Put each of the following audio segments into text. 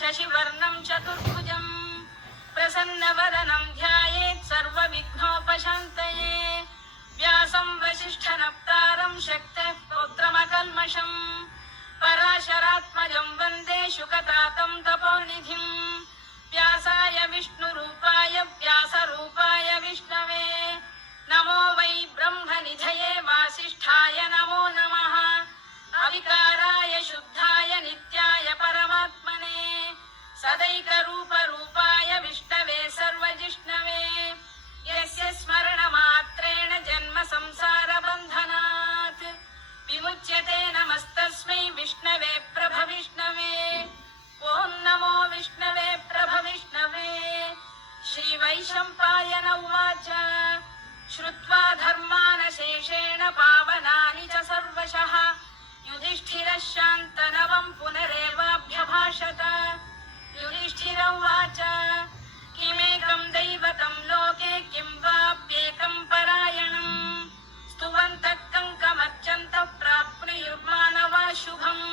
शशिवर्णं चतुर्भुजं प्रसन्नवदनं ध्यायेत् सर्वविघ्नोपशान्तये व्यासं वसिष्ठनप्तारं शक्तेः पौत्रमकल्मषम् पराशरात्मजं वन्दे शुकतातं तपोनिधिं व्यासाय विष्णुरूपाय व्यासरूपाय विष्णवे नमो वै ब्रह्मनिधये वासिष्ठाय नमो नमः अविकाराय शुद्धाय नित्याय परमात्मने सदैकरूपरूपाय विष्णवे सर्वजिष्णवे यस्य स्मरणमात्रेण जन्म संसारबन्धनात् विमुच्यते नमस्तस्मै विष्णवे प्रभविष्णवे ॐ नमो विष्णवे प्रभविष्णवे श्रीवैशम्पायन उवाच श्रुत्वा धर्मानशेषेण पावनानि च सर्वशः युधिष्ठिरः शान्तनवं पुनरेवाभ्यभाषत युधिष्ठिर उवाच किमेकं दैवतं लोके किं वाप्येकं परायणम् स्तुवन्तः कङ्कमर्चन्तः प्राप्नुयुर्मानवा शुभम्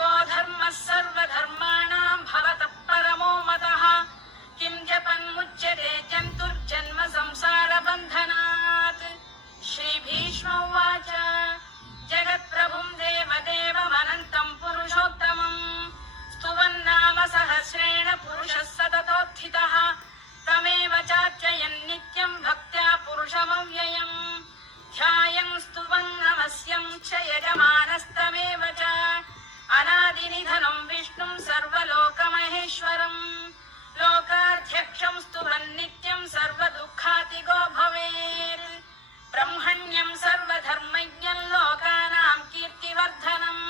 को धर्मः सर्वधर्माणां भवतः परमो मतः किं जपन्मुच्यते जन्तुर्जन्म संसारबन्धनात् श्रीभीष्म उवाच जगत्प्रभुं देवदेवमनन्तं पुरुषोत्तमं स्तुवन्नाम सहस्रेण पुरुषः सततोत्थितः तमेव चार्चयन् नित्यं भक्त्या पुरुषमव्ययम् ध्यायन् स्तुवन् नमस्यं च यजमानस्तमेव च अनादिनिधनं विष्णुं सर्वलोकमहेश्वरम् लोकाध्यक्षं स्तुवन् नित्यं सर्वदुःखातिगो भवेत् ब्रह्मण्यं सर्वधर्मज्ञं लोकानां कीर्तिवर्धनम्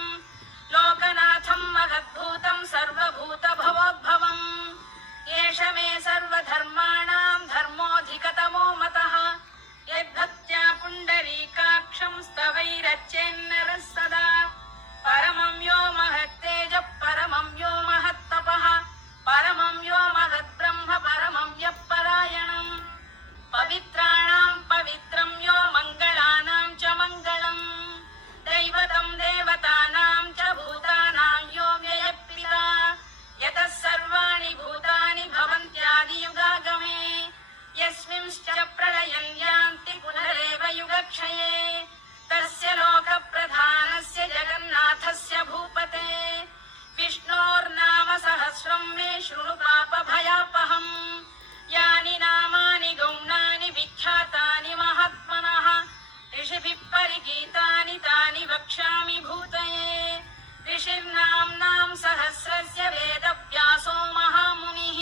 लोकनाथं महद्भूतं सर्वभूतभवोद्भवम् एष मे सर्वधर्माणां धर्मोऽधिकतमो मतः यद्भक्त्या पुण्डरीकाक्षं स्तवैरच्चेन्नरः सदा परमं यो महत्तेजः परमं यो महत्तपः परमं यो महद्ब्रह्म परमं यः परायणम् पवित्राणां पवित्रं यो मङ्गलानां च मङ्गलम् दैवतं देवतानां च भूतानां यो व्ययः यतः सर्वाणि भूतानि भवन्त्यादियुगागमे यस्मिंश्च प्रलयं यान्ति पुनरेव युगक्षये तस्य लोकप्रधानस्य जगन्नाथस्य भूपते विष्णोर्नाम सहस्रं मे शृणु पापभयापहम् यानि नामानि गौणानि विख्यातानि महात्मनः ऋषिभिः परिगीतानि तानि वक्ष्यामि भूतये ऋषिर्नाम्नां सहस्रस्य वेदव्यासो महामुनिः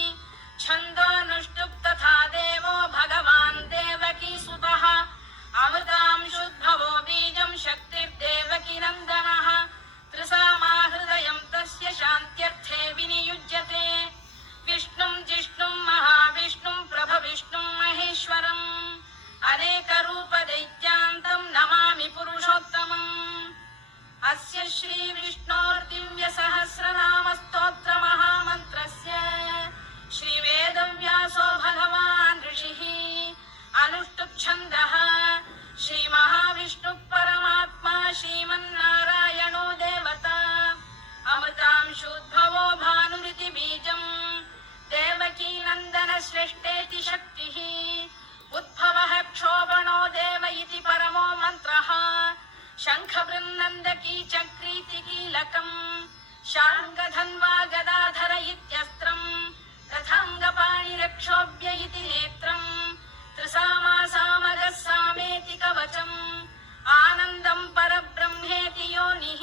छन्दोऽनुष्टुप् तथा देवो भगवान् देवकीसुतः अमृतांशुद्भवो बीजं शक्तिर्देवकी नन्दनः त्रिसामाहृदयं तस्य शान्त्यर्थे विनियुज्यते विष्णुं जिष्णुं महाविष्णुं प्रभविष्णुं महेश्वरम् अनेकरूपदैत्यान्तं नमामि पुरुषोत्तमम् अस्य श्रीविष्णोर्दिव्यसहस्रनामस्तोत्रमहामन्त्रस्य श्रीवेदव्यासो भगवान् ऋषिः अनुष्टुप्छन्दः श्रीमहाविष्णुः परमात्मा श्रीमन्नारायणो देवता अमृतांशोद्भवो भानुरिति बीजम् देवकी नन्दन श्रेष्ठेति शक्तिः उद्भवः क्षोभणो देव इति परमो मन्त्रः शङ्खबृन्नन्दकी चक्रीति कीलकम् शार्ङ्गधन्वा गदाधर इत्यस्त्रम् तथाङ्गपाणिरक्षोभ्य इति नेत्रम् त्रिसामासामगः सामेति कवचम् आनन्दं परब्रह्मेति योनिः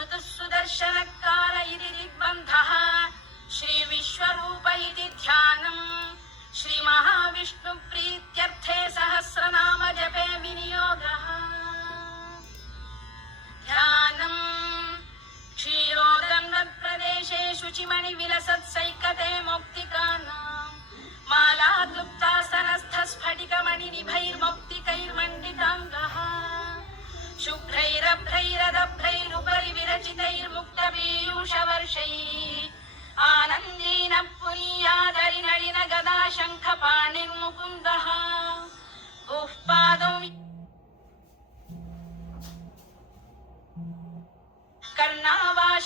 ऋतुः सुदर्शनकाल इति दिग्बन्धः श्रीविश्वरूप इति ध्यानम् श्रीमहाविष्णुप्रीत्यर्थे सहस्रनाम जपे विनियोगः ध्यानम् क्षीरोदन्वत्प्रदेशे शुचिमणिविलसत्सैकते मौक्तिकानाम् मालाक्लुप्तासनस्थस्फटिक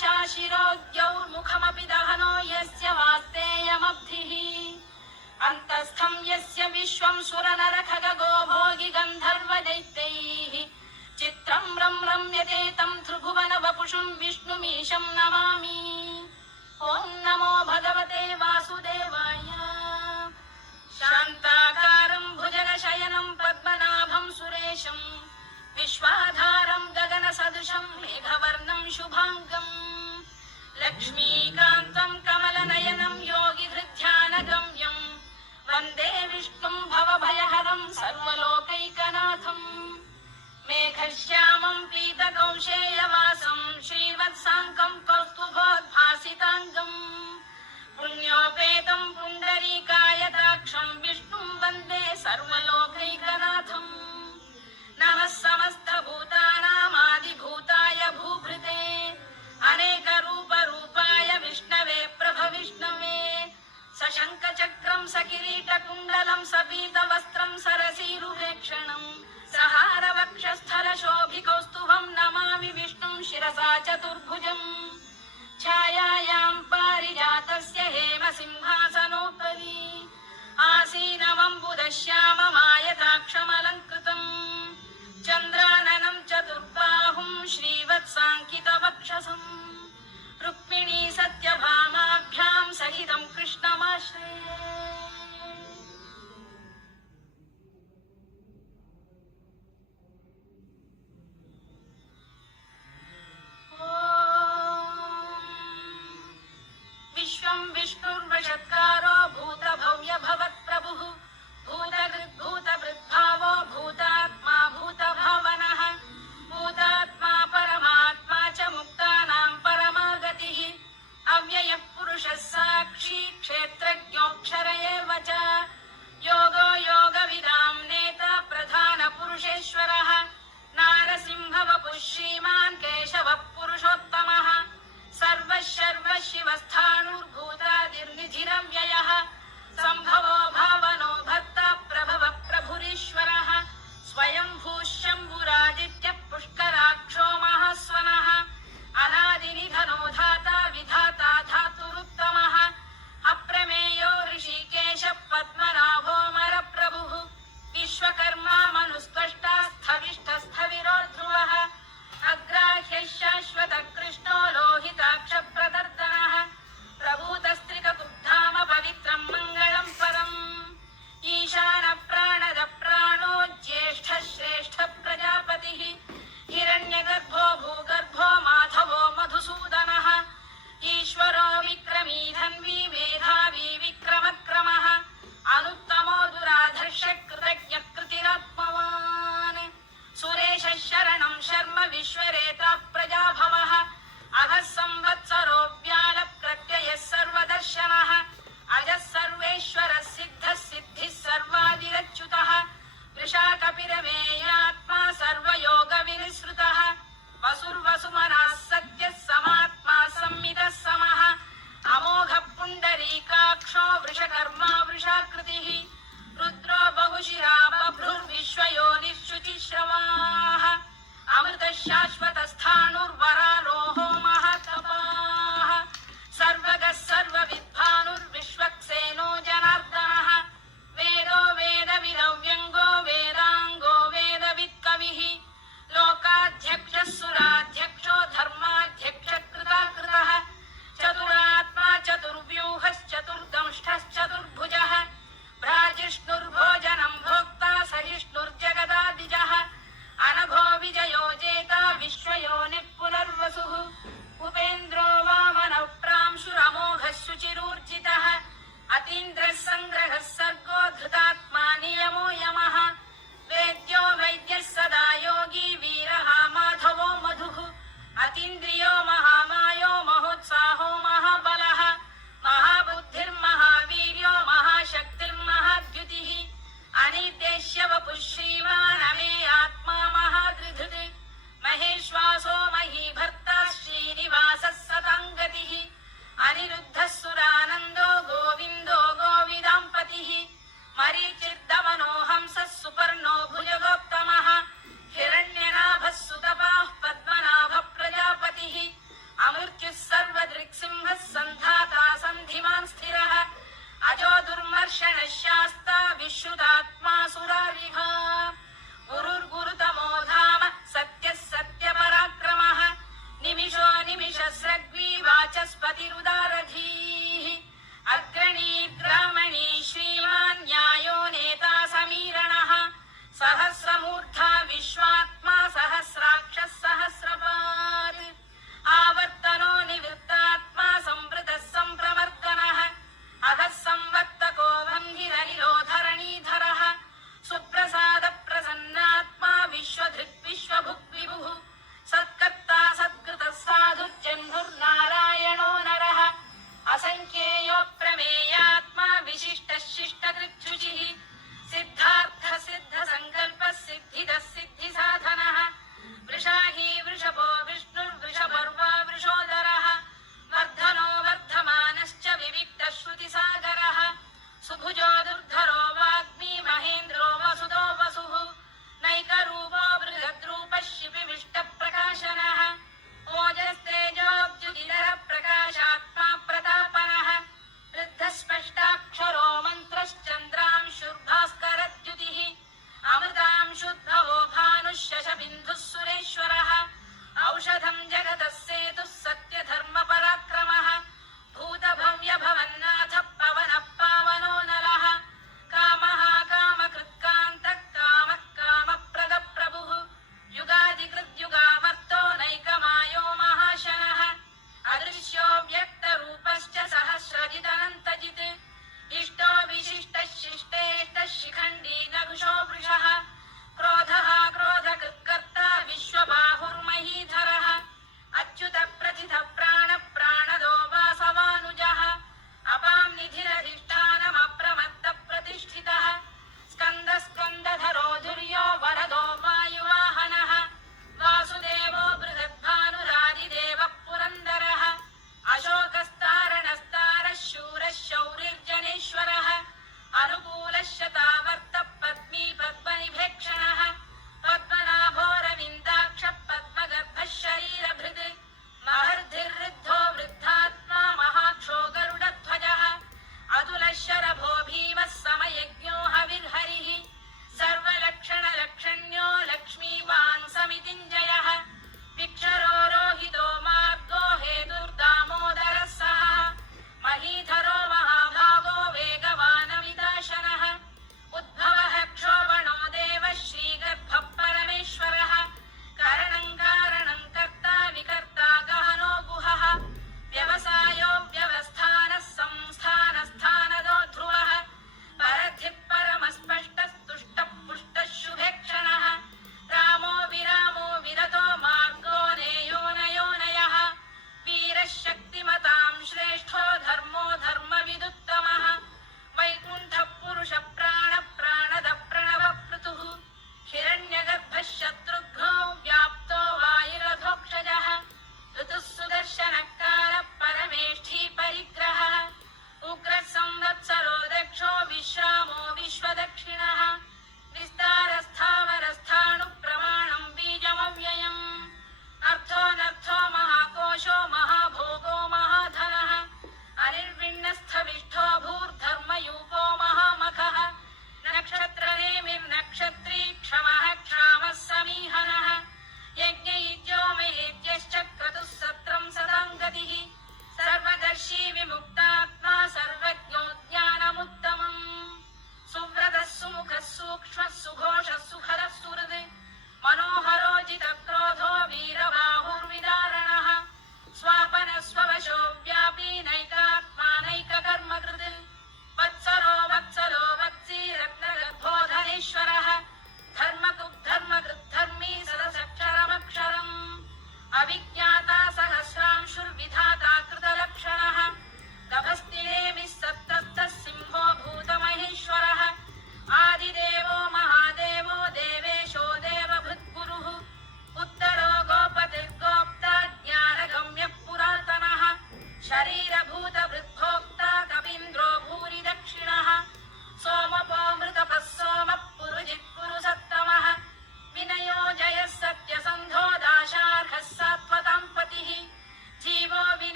शिरोद्यौर्मुखमपि दहनो यस्य वास्तेयमब्धिः अन्तस्थं यस्य विश्वं सुरनरखगो भोगि गन्धर्वदैत्यैः चित्रं रम्यते तं त्रिभुवन वपुषुं विष्णुमीशं नमामि। ॐ नमो भगवते वासुदेवाय। शान्ताकारं भुजगशयनं पद्मनाभं सुरेशं विश्वाधारं गगनसदृशं मेघवर्णं शुभाङ्गम् लक्ष्मीकान्तं कमलनयनं योगिहृद्ध्यानगम्यं वन्दे विष्णुं भवभयहरं सर्वलोकैकनाथम् मेघश्यामं पीतकौशेयवासं श्रीवत्साङ्कं कौस्तुभोद्भासिताङ्गम् पुण्योपेतं पुण्डरीकायदाक्षं विष्णुं वन्दे सर्वलोकैकनाथम् नमः समस्तभूतानामादिभूताय भूभृते अनेकरूपरूपाय विष्णवे प्रभविष्णवे सशङ्खचक्रं सकिरीटकुण्डलं सपीतवस्त्रं सरसीरुहेक्षणं सहारवक्षस्थलशोभिकौस्तुभं नमामि विष्णुं शिरसा चतुर्भुजम् छायायां पारिजातस्य हेमसिंहासनोपरि आसीनमम्बुदश्याममायताक्षमलङ्कृतम् चन्द्राननं चतुर्बाहुं श्रीवत्साङ्कितवक्षसम् रुक्मिणी सत्यभामाभ्यां सहितं कृष्णमाश्रये। विश्वं विष्णुर्वषत्कारो भूतभव्य भवत्प्रभुः भूतभृद्भावो भूतात्मा भूतभावनः भूतात्मा परमात्मा च मुक्तानां परमागतिः अव्ययः पुरुषः साक्षी क्षेत्रज्ञोऽक्षर एव च योगो योगविदां नेता प्रधानपुरुषेश्वरः नारसिंहवपुः श्रीमान् केशवः पुरुषोत्तमः सर्वशर्व शिवस्थाणुर्भूतादिर्निधिरव्ययः सम्भवो भावनो भर्ता प्रभव प्रभुरीश्वरः स्वयंभूः शम्भुरादित्यः पुष्कराक्षो महास्वनः अनादिनिधनो धाता विधाता धातुरुत्तमः अप्रमेयो ऋषिकेशः पद्मनाभो मरप्रभुः विश्वकर्मा मनुस्त्वष्टा स्थविष्ठस्थविरो ध्रुवः अग्राह्यः शाश्वतः कृष्णो लोहिताक्षप्रदर्दनः प्रभूतस्त्रिककुब्धाम पवित्रं मङ्गलं परम् ईशानप्राणदप्राणो ज्येष्ठः श्रेष्ठः प्रजापतिः हिरण्यगर्भो भूगर्भो माधवो मधुसूदनः ईश्वरो विक्रमी धन्वी मेधावी विक्रमक्रमः अनुत्तमो दुराधर्षः कृतज्ञः कृतिरात्मवान् सुरेशः शरणं शर्म विश्वरेता प्रजाभवः अघः संवत्सरो व्यालप्रत्ययः सर्वदर्शनः अजः सर्वेश्वरः सिद्धः सिद्धिः सर्वादिरच्युतः वृषाकपिरमेयात्मा सर्वयोगविनिसृतः वसुर्वसुमनः सत्यः समात्मा संमितः समः अमोघः पुण्डरीकाक्षो वृषकर्मा वृषाकृतिः रुद्रो बहुशिरा बभ्रुर्विश्वयोनिश्रुतिश्रवाः अमृतः शाश्वतस्थाणुर्वरारोहो महातपाः सर्वगः सर्वविद्भानुर्विश्वक्सेनो जनार्दनः वेदो वेदविदव्यङ्गो वेदाङ्गो वेदवित्कविः लोकाध्यक्षः सुराध्यक्षो धर्माध्यक्षकृताकृतः चतुरात्मा चतुर्व्यूहश्चतुर्दंष्टश्चतुर्भुजः भ्राजिष्णुर्भोजनं भोक्ता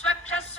स्वक्षः